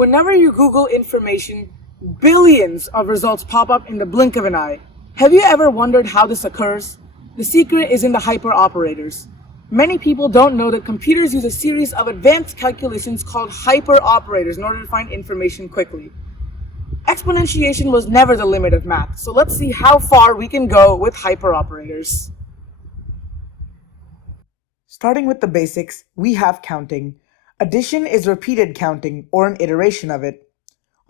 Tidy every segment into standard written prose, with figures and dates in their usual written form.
Whenever you Google information, billions of results pop up in the blink of an eye. Have you ever wondered how this occurs? The secret is in the hyperoperators. Many people don't know that computers use a series of advanced calculations called hyperoperators in order to find information quickly. Exponentiation was never the limit of math, so let's see how far we can go with hyperoperators. Starting with the basics, we have counting. Addition is repeated counting, or an iteration of it.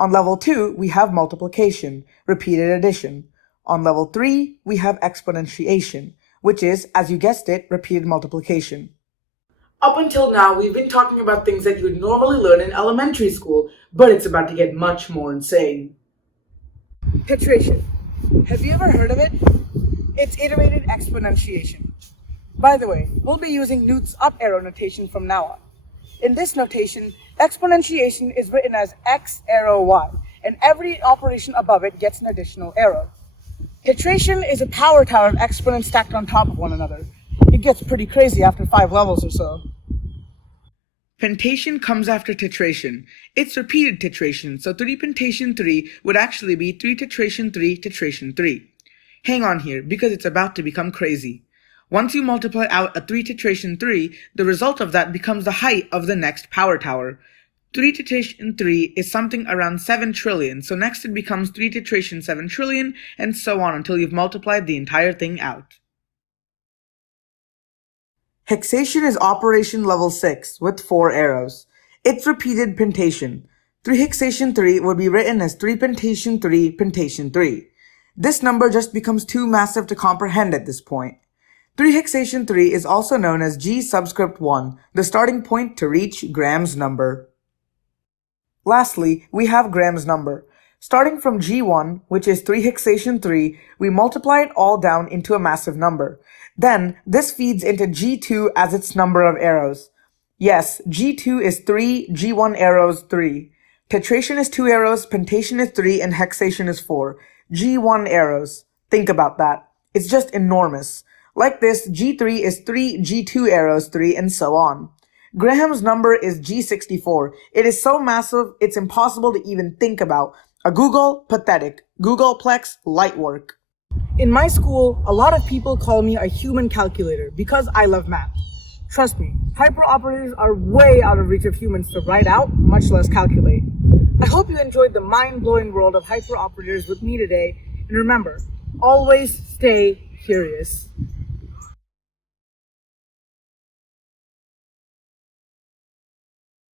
On level 2, we have multiplication, repeated addition. On level 3, we have exponentiation, which is, as you guessed it, repeated multiplication. Up until now, we've been talking about things that you would normally learn in elementary school, but it's about to get much more insane. Titration. Have you ever heard of it? It's iterated exponentiation. By the way, we'll be using Newton's up arrow notation from now on. In this notation, exponentiation is written as x arrow y, and every operation above it gets an additional arrow. Titration is a power tower of exponents stacked on top of one another. It gets pretty crazy after 5 levels or so. Pentation comes after titration. It's repeated titration, so 3 pentation 3 would actually be 3 titration 3 titration 3. Hang on here, because it's about to become crazy. Once you multiply out a 3 titration 3, the result of that becomes the height of the next power tower. 3 titration 3 is something around 7 trillion, so next it becomes 3 titration 7 trillion, and so on until you've multiplied the entire thing out. Hexation is operation level 6 with 4 arrows. It's repeated pentation. 3 hexation 3 would be written as 3 pentation 3 pentation 3. This number just becomes too massive to comprehend at this point. 3 hexation 3 is also known as G subscript 1, the starting point to reach Graham's number. Lastly, we have Graham's number. Starting from G1, which is 3 hexation 3, we multiply it all down into a massive number. Then, this feeds into G2 as its number of arrows. Yes, G2 is 3, G1 arrows 3. Titration is 2 arrows, pentation is 3, and hexation is 4. G1 arrows. Think about that. It's just enormous. Like this, G3 is 3, G2 arrows 3, and so on. Graham's number is G64. It is so massive, it's impossible to even think about. A Google, pathetic. Googleplex, light work. In my school, a lot of people call me a human calculator because I love math. Trust me, hyperoperators are way out of reach of humans to write out, much less calculate. I hope you enjoyed the mind-blowing world of hyperoperators with me today, and remember, always stay curious.